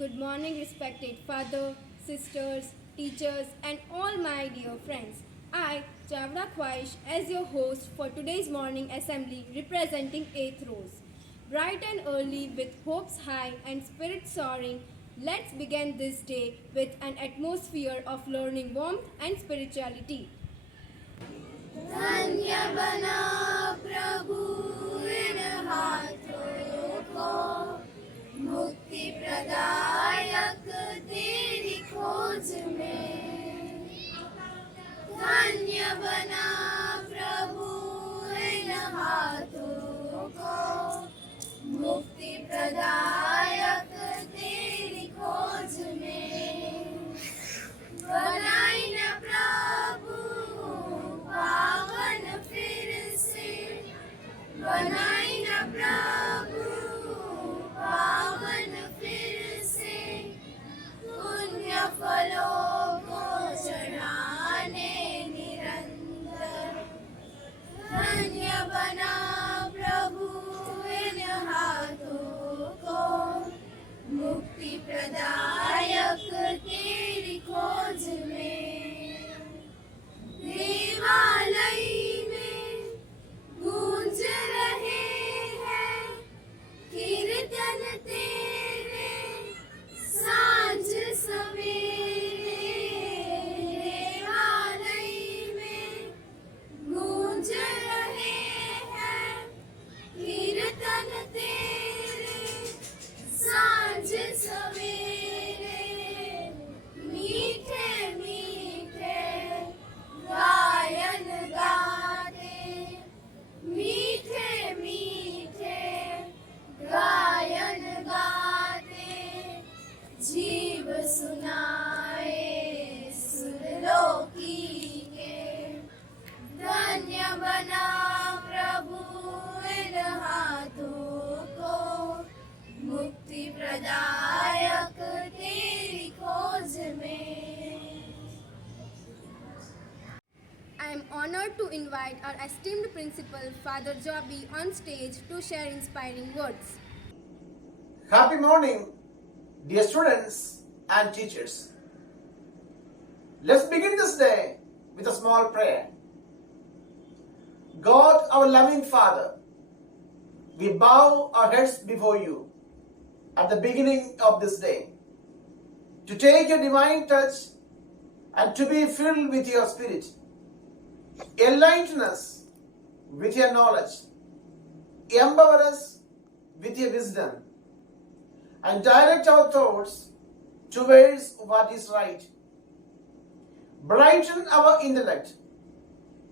Good morning, respected father, sisters, teachers, and all my dear friends. I, Chavda Khwaish, as your host for today's morning assembly representing 8th rows. Bright and early with hopes high and spirits soaring, let's begin this day with an atmosphere of learning warmth and spirituality. धन्य बना प्रभु इन हाथों को, मुक्ति प्रदायक तेरी खोज में। धन्य बना प्रभु इन हाथों को, मुक्ति प्रदायक तेरी खोज में। बनाई न प्रभु पावन फिर से, बनाई न प्रभु पावन फिर से, पुण्य फलों को चढ़ाने निरंतर। धन्य बना प्रभु इन हाथों को, मुक्ति प्रदायक तेरी खोज में। देवालय में गूंज रहे हैं कीर्तन तेरे सांझ सवेरे। देवालय में गूंज रहे हैं कीर्तन तेरे सांझ सवेरे। मीठे मीठे गायन गाते, मीठे मीठे गायन गाते, जीव सुनाए सुरलोकी के। धन्य बना प्रभु इन हाथों को, मुक्ति प्रदायक तेरी खोज में। I am honored to invite our esteemed principal, Father Joby, on stage to share inspiring words. Happy morning, dear students and teachers. Let's begin this day with a small prayer. God, our loving Father, we bow our heads before you at the beginning of this day to take your divine touch and to be filled with your Spirit. Enlighten us with your knowledge, empower us with your wisdom, and direct our thoughts towards what is right. Brighten our intellect,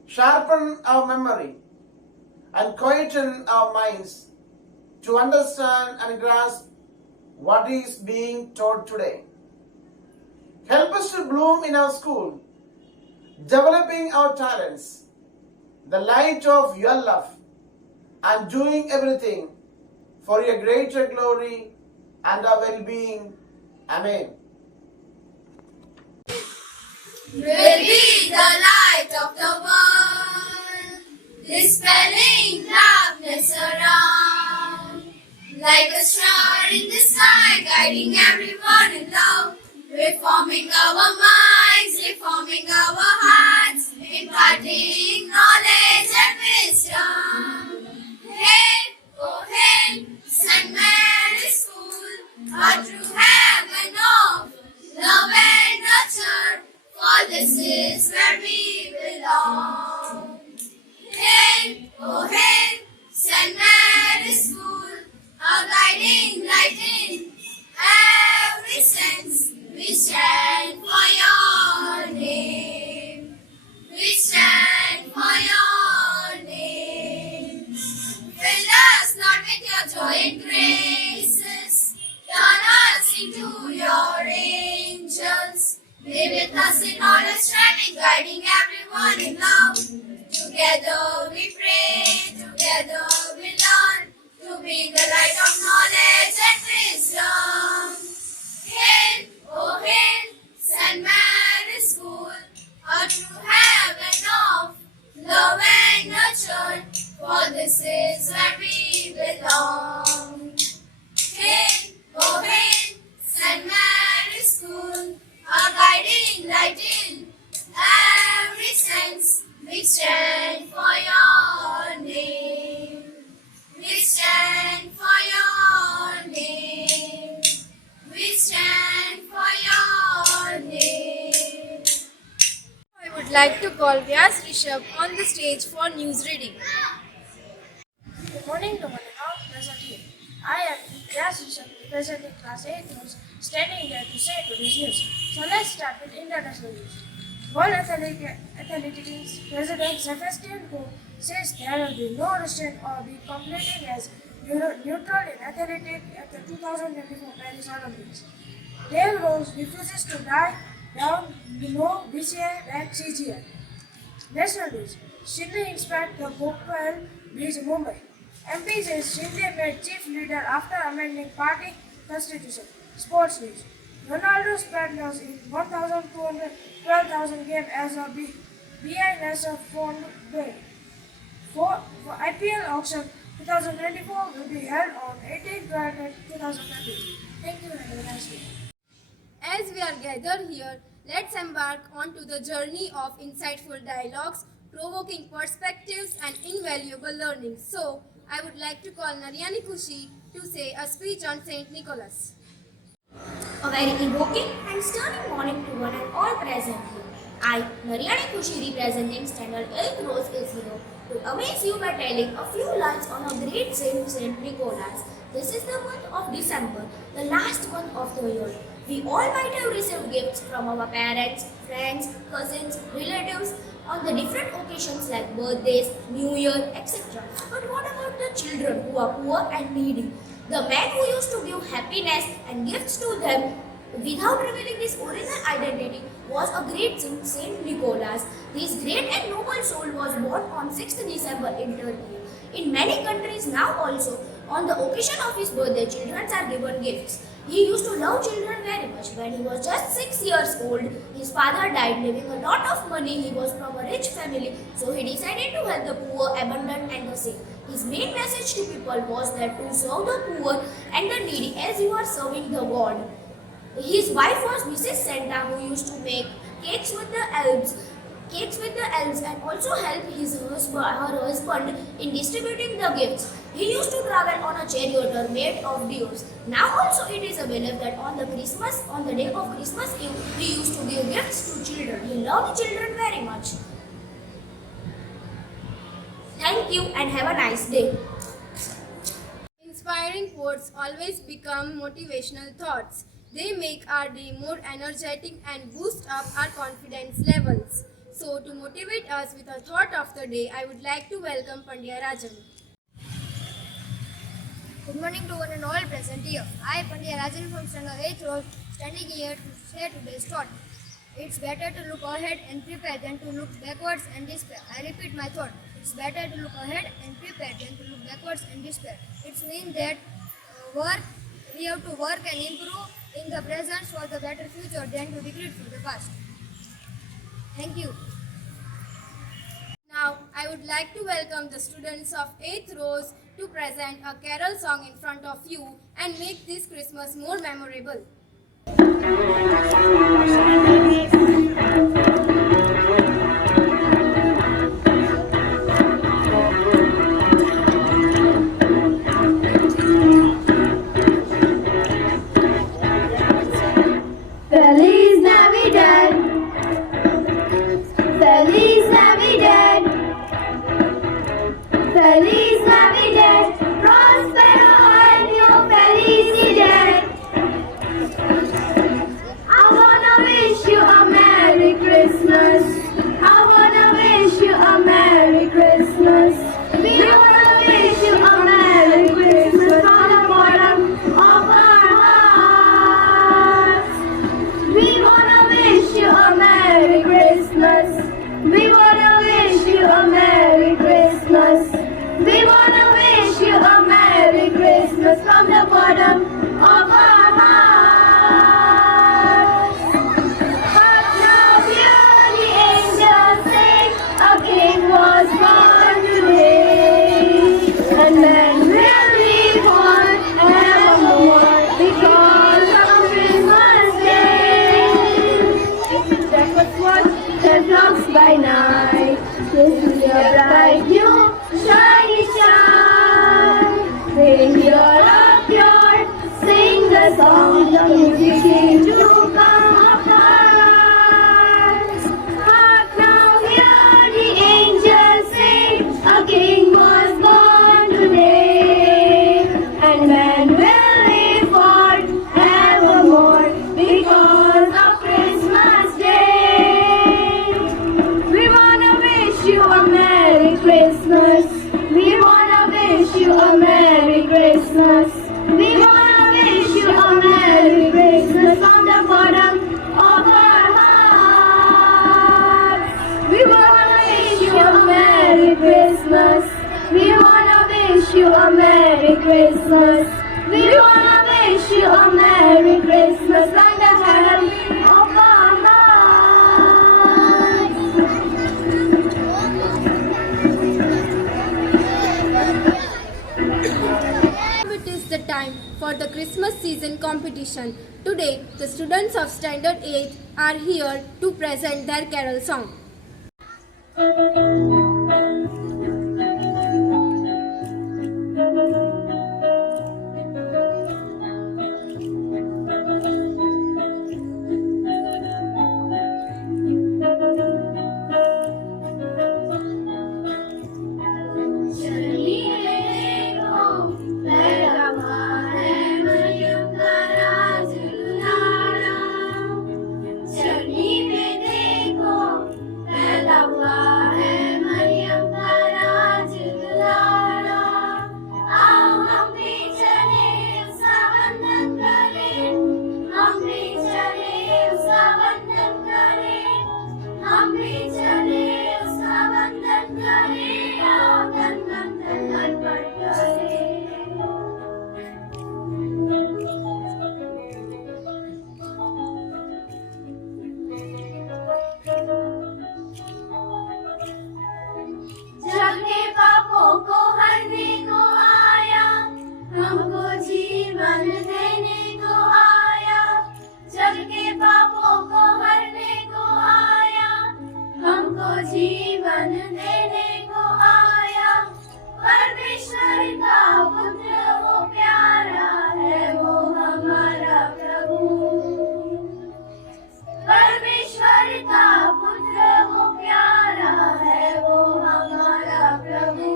sharpen our memory, and quieten our minds to understand and grasp what is being taught today. Help us to bloom in our school, developing our talents, the light of your love, and doing everything for your greater glory and our well-being. Amen. Will be the light of the world, dispelling darkness around. Like a star in the sky, guiding everyone in love. Reforming our minds, reforming our hearts, imparting knowledge and wisdom. Hail, oh hail, St. Mary's School, a true heaven of love and nurture, for this is where we belong. Hail, oh hail, St. Mary's School, a guiding light in every sense. We stand for your name. We stand for your name. Fill us, Lord, with your joy and graces. Turn us into your angels. Be with us in all our striving, guiding everyone in love. Together we pray, together we learn to be the light of knowledge and wisdom. Hail, oh hail, St. Mary's School, a true heaven of love and nurture, for this is where we belong. Hail, oh hail, St. would like to call Vyas Rishabh on the stage for news reading. Good morning to one and all present here. I am Vyas representing class 8 news, standing here to say today's news. So let's start with international news. World Athletics President Sebastian Coe says there will be no restraint or be completing as neutral in athletics at the 2024 Paris Olympics. Dale Rose refuses to die down no BCI back CGI. National news. Shinde inspired the Bhopal Bridge Mumbai. MP says Shinde made chief leader after amending party constitution. Sports news. Ronaldo's partners in 1,212,000 game as a VIII fund bill. For IPL auction 2024 will be held on 18th July 2020. Thank you and have a nice day. As we are gathered here, let's embark onto the journey of insightful dialogues, provoking perspectives and invaluable learning. So, I would like to call Naryani Kushi to say a speech on Saint Nicholas. A very evoking and stirring morning to one and all present here. I, Naryani Kushi, representing Standard 8 Rose, is here to amaze you by telling a few lines on a great saint, Saint Nicholas. This is the month of December, the last month of the year. We all might have received gifts from our parents, friends, cousins, relatives on the different occasions like birthdays, New Year, etc. But what about the children who are poor and needy? The man who used to give happiness and gifts to them without revealing his original identity was a great saint, Saint Nicholas. This great and noble soul was born on 6th December in Turkey. In many countries now also, on the occasion of his birthday, children are given gifts. He used to love children very much. When he was just 6 years old, his father died, leaving a lot of money. He was from a rich family, so he decided to help the poor, abandoned and the sick. His main message to people was that to serve the poor and the needy as you are serving the God. His wife was Mrs. Santa, who used to make cakes with the elves and also help her husband in distributing the gifts. He used to travel on a chariot made of dews. Now also it is a belief that on the day of Christmas Eve, he used to give gifts to children. He loved children very much. Thank you and have a nice day. Inspiring quotes always become motivational thoughts. They make our day more energetic and boost up our confidence levels. So, to motivate us with a thought of the day, I would like to welcome Pandya Rajan. Good morning to one and all present here. I, Pandya Rajan from Standard 8th Road, standing here to share today's thought. It's better to look ahead and prepare than to look backwards and despair. I repeat my thought. It's better to look ahead and prepare than to look backwards and despair. It means that we have to work and improve in the present for the better future than to regret for the past. Thank you. Now, I would like to welcome the students of 8th Rose to present a carol song in front of you and make this Christmas more memorable. Feliz Navidad, Feliz Navidad, Feliz Navidad, Prospero año, felicidad. I wanna wish you a Merry Christmas. I wanna wish you a Merry Christmas. We wanna wish you a Merry Christmas from the bottom of our hearts. We wanna wish you a Merry Christmas. We wanna wish you a Merry Christmas. We wanna wish you a Merry Christmas from the bottom of our hearts. Hark now, hear the angels sing, a King was born today, and then will be born evermore because of Christmas Day. Shepherds watch their flocks by night, they see a bright new shiny star. They hear a pure sing the song, the music seems to come apart. Hark now, Christmas. We wanna wish you a Merry Christmas. We wanna wish you a Merry Christmas from the bottom of our hearts. We wanna wish you a Merry Christmas. We wanna wish you a Merry Christmas. We wanna wish you a Merry Christmas from the bottom of our hearts. It is the time for the Christmas season competition. Today, the students of Standard 8 are here to present their carol song. जीवन देने को आया, परमेश्वर का पुत्र वो प्यारा है, वो हमारा प्रभु। परमेश्वर का पुत्र वो प्यारा है, वो हमारा प्रभु।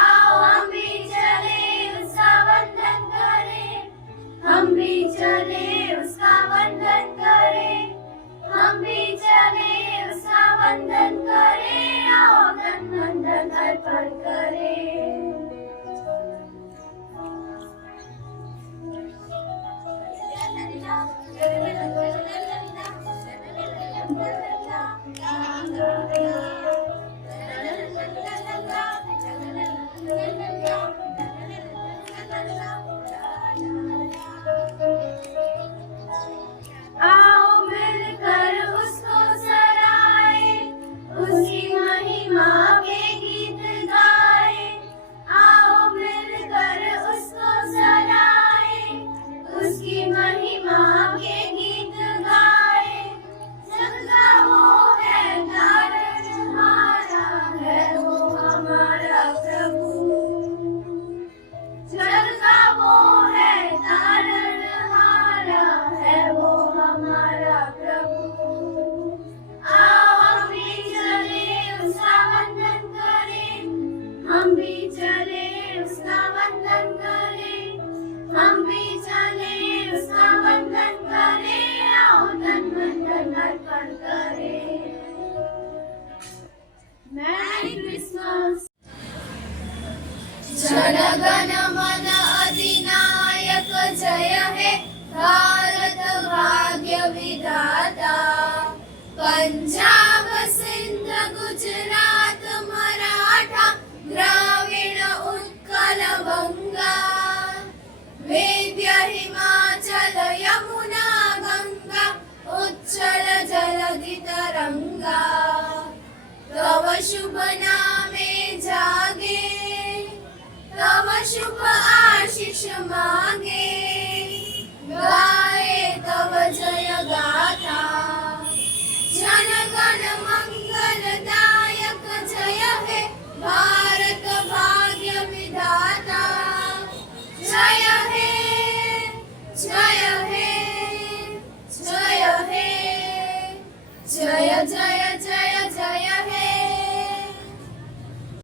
आओ हम भी चले उसका वंदन करें, हम भी चले उसका वंदन करें, हम भी चले उसका वंदन करें, आओ धन वंदन अर्पण करें। आओ मिलकर उसको सराए, उसकी महिमा के गीत गाए। आओ मिलकर उसको सराए, उसकी महिमा के गीत गाए। सबका वो है तारनहारा है, वो हमारा प्रभु। जग का वो है तारनहारा है, वो हमारा प्रभु। आओ हम भी चले उसका वंदन करें, हम भी चले उसका वंदन करें, हम भी चले उसका वंदन करें, आओ धन वंदन अर्पण करें। Merry Christmas. जन गण मन अधिनायक जय हे, भारत भाग्य विधाता। पंजाब सिंध गुजरात मराठा, द्राविड़ उत्कल बंगा। वेद्य हिमाचल यमुना गंगा, उच्चल जलधि तरंगा। तव शुभ नामे जागे, तव शुभ आशीष मांगे।